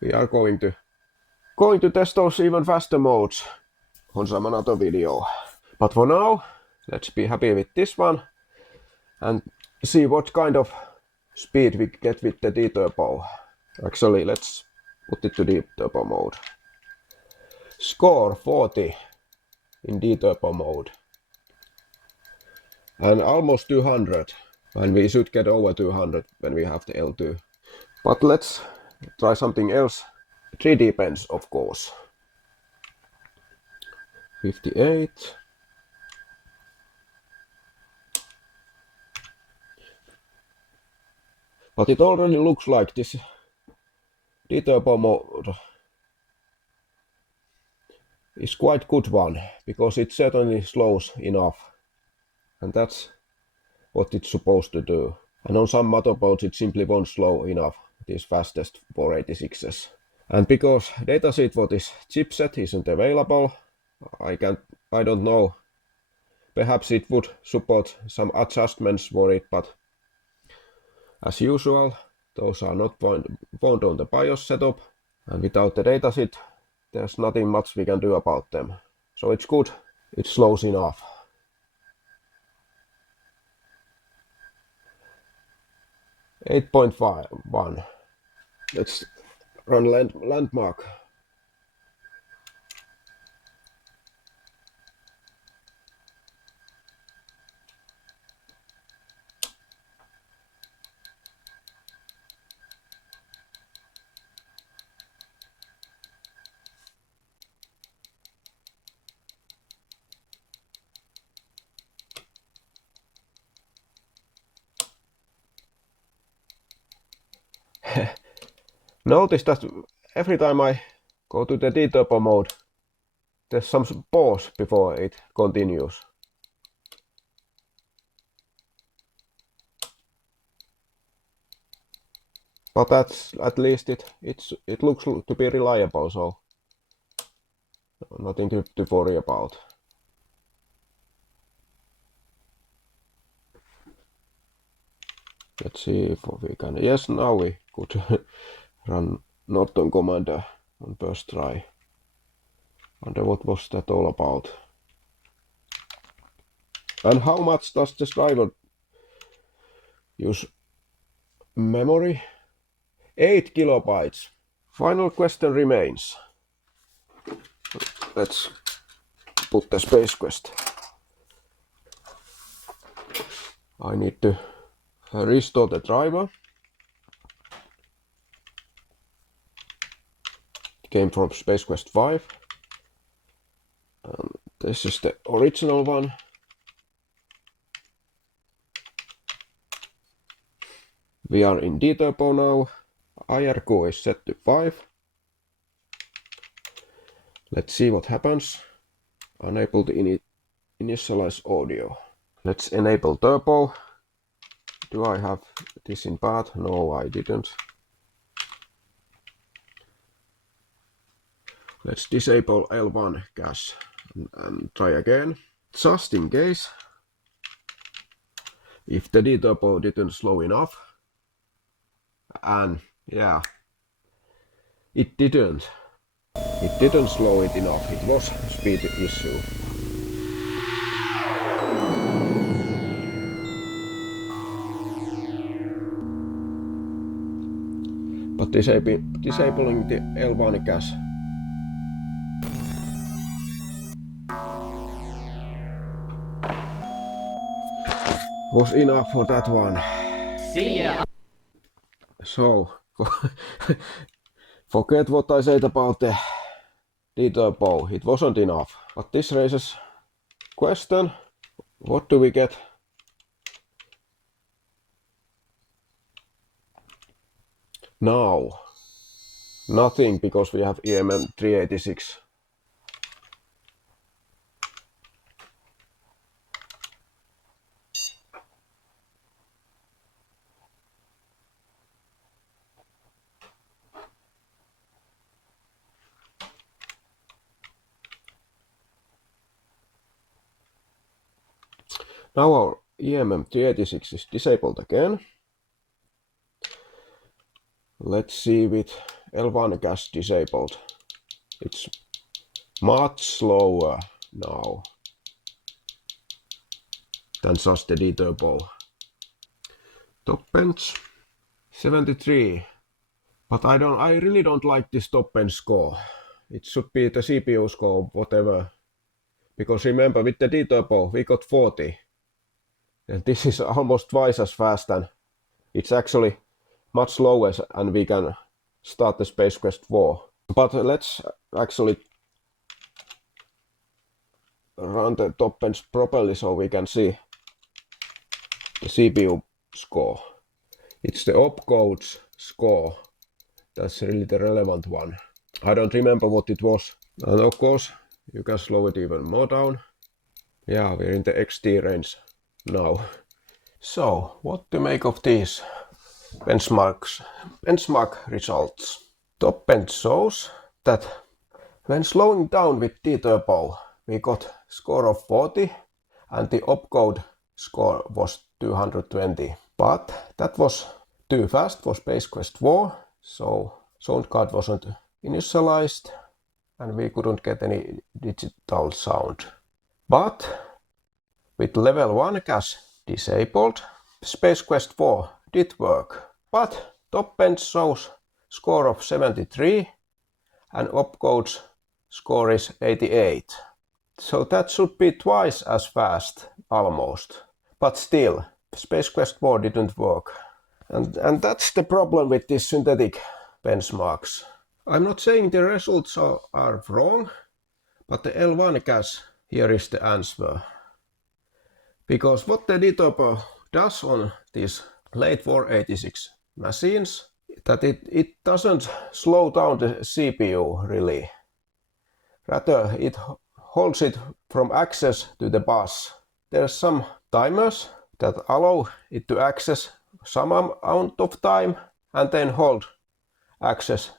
we are going to test those even faster modes on some another video. But for now, let's be happy with this one and see what kind of speed we get with the D-turbo. Actually, let's put it to D-turbo mode. Score 40 in D-turbo mode. And almost 200. And we should get over 200 when we have the L2. But let's try something else. 3D bench, of course. 58. But it already looks like this D-turbo mode is quite good one, because it certainly slows enough. And that's what it's supposed to do. And on some motherboards it simply won't slow enough, these fastest 486s. And because datasheet for this chipset isn't available, I don't know. Perhaps it would support some adjustments for it, but as usual, those are not found on the BIOS setup, and without the datasheet, there's nothing much we can do about them. So it's good, it slows enough. .51. Let's run landmark. Notice that every time I go to the D-turbo mode, there's some pause before it continues. But that's at least it looks to be reliable, so nothing to worry about. Let's see if we can. Yes, now we could run Norton Commander on first try. Wonder what was that all about. And how much does this driver use memory? 8 kilobytes. Final question remains. Let's put the Space Quest. I need to restore the driver. It came from Space Quest 5. This is the original one. We are in D-turbo now. IRQ is set to 5. Let's see what happens. Unable to initialize audio. Let's enable turbo. Do I have this in path? No, I didn't. Let's disable L1 cache and try again. Just in case, if the D-turbo didn't slow enough. And yeah, it didn't. It didn't slow it enough. It was a speed issue. But disabling the L1 cache was enough for that one. See ya. So, forget what I said about the D-turbo. It wasn't enough. But this raises question. What do we get? Now, nothing, because we have EMM 386. Now our EMM 386 is disabled again. Let's see with L1 cache disabled. It's much slower now. than just the D-Turbo. Testbench 73. But I really don't like this Testbench score. It should be the CPU score, whatever. Because remember, with the D-Turbo, we got 40. And this is almost twice as fast, and it's actually much slower, and we can start the Space Quest 4. But let's actually run the Testbench properly so we can see the CPU score. It's the opcode's score. That's really the relevant one. I don't remember what it was. And of course, you can slow it even more down. Yeah, we're in the XT range now. So, what to make of these benchmark results? Testbench shows that when slowing down with D-Turbo, we got score of 40 and the opcode score was 220. But that was too fast for Space Quest 4, so sound card wasn't initialized and we couldn't get any digital sound. But with level 1 cache disabled, Space Quest 4 did work. But Testbench shows score of 73 and opcode's score is 88. So that should be twice as fast, almost. But still, Space Quest 4 didn't work. And that's the problem with these synthetic benchmarks. I'm not saying the results are wrong, but the L1 cache here is the answer. Because what the D-Turbo does on these late 486 machines, that it doesn't slow down the CPU really. Rather, it holds it from access to the bus. There's some timers that allow it to access some amount of time and then hold access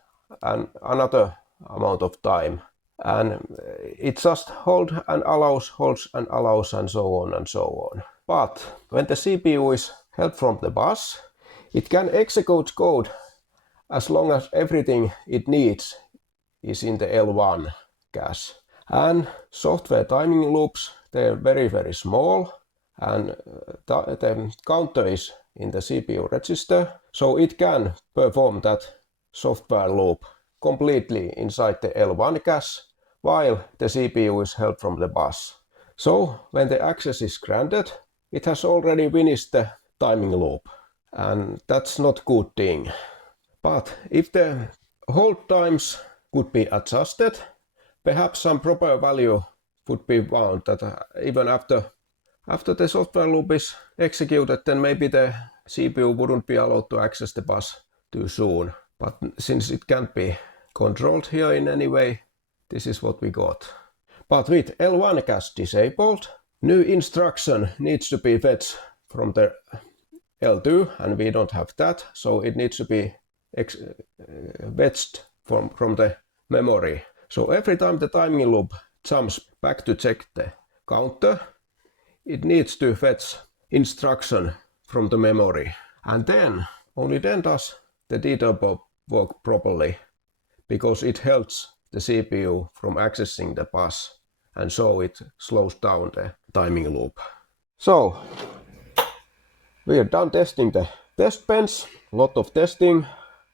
another amount of time. And it just holds and allows and so on and so on. But when the CPU is held from the bus, it can execute code as long as everything it needs is in the L1 cache. And software timing loops, they're very, very small, and the counter is in the CPU register, so it can perform that software loop completely inside the L1 cache while the CPU is held from the bus. So when the access is granted, it has already finished the timing loop, and that's not good thing. But if the hold times could be adjusted, perhaps some proper value would be found that even after the software loop is executed, then maybe the CPU wouldn't be allowed to access the bus too soon. But since it can't be controlled here in any way, this is what we got. But with L1 cache disabled, new instruction needs to be fetched from the L2, and we don't have that, so it needs to be fetched from the memory. So every time the timing loop jumps back to check the counter, it needs to fetch instruction from the memory. And then, only then does the D-Turbo work properly, because it helps the CPU from accessing the bus, and so it slows down the timing loop. So, we are done testing the Testbench, lot of testing,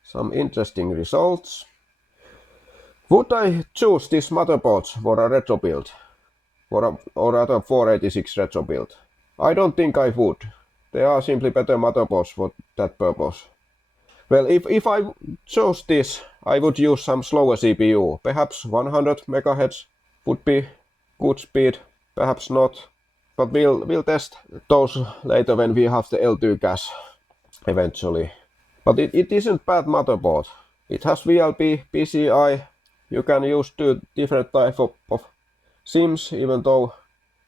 some interesting results. Would I choose this motherboard for a retro build? Or rather 486 retro build? I don't think I would. There are simply better motherboards for that purpose. Well, if I chose this, I would use some slower CPU. Perhaps 100 MHz would be good speed, perhaps not. But we'll test those later when we have the L2 cache eventually. But it isn't bad motherboard. It has VLP, PCI. You can use two different types of SIMs, even though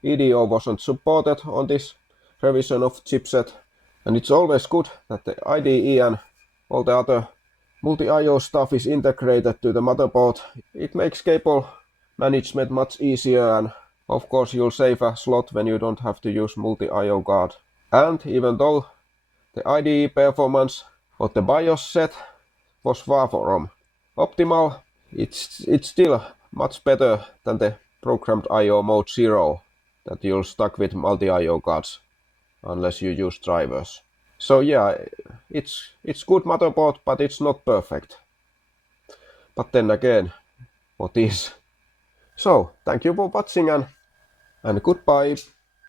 EDO wasn't supported on this revision of chipset. And it's always good that the IDE and all the other multi-IO stuff is integrated to the motherboard. It makes cable management much easier, and of course you'll save a slot when you don't have to use multi-IO card. And even though the IDE performance of the BIOS set was far from optimal, it's still much better than the programmed IO mode 0 that you'll stuck with multi-IO cards unless you use drivers. So yeah, it's good motherboard, but it's not perfect. But then again, what is? So thank you for watching and goodbye.